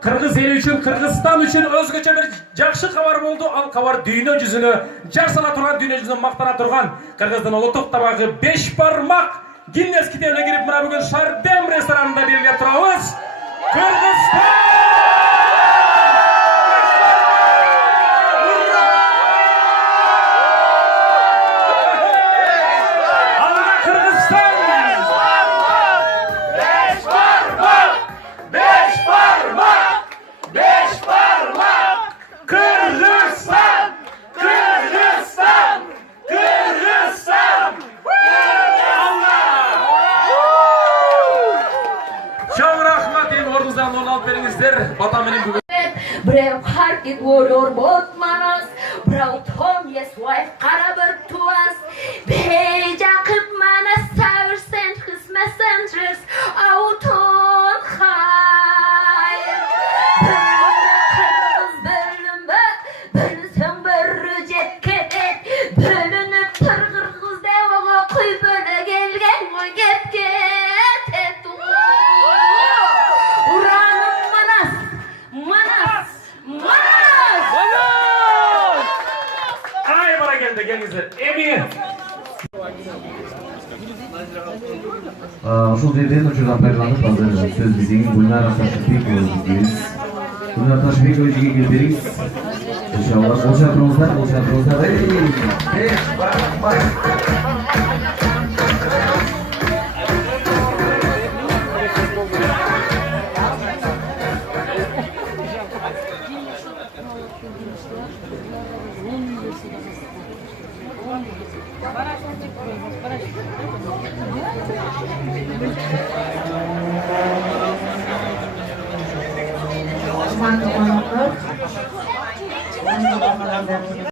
Kırgız eli üçün, Kırgızstan üçün özgöçe bir жақсы хабар болду. Ал хабар дүйнө жүзүнө жар сала турган, дүйнө жүзүнө мактана турган Кыргыздын улуттук табагы 5 бармак Гиннес китебине кирип мына бүгүн Шардем ресторанында белгилеп турабыз. Кыргызстан! Біреу қаркет өлір ботманыз, біреу том есуай қара бір туас. Бей жақып мана сәуір сентріс мессенджерс аутон хай. Білсің бірі жеткедет, білініп тұр қырғыз деуіға құй бөлі келген ғой кеткет. Ушул жерден учурдан пайдаланып азыр сөз биздин Гүлнара Ташбекова биздебиз. Гүлнара Ташбекова биздерге келип бериңиз. Иншалла кол чапырыңыздар, кол чапырыңыздар. Teman-teman,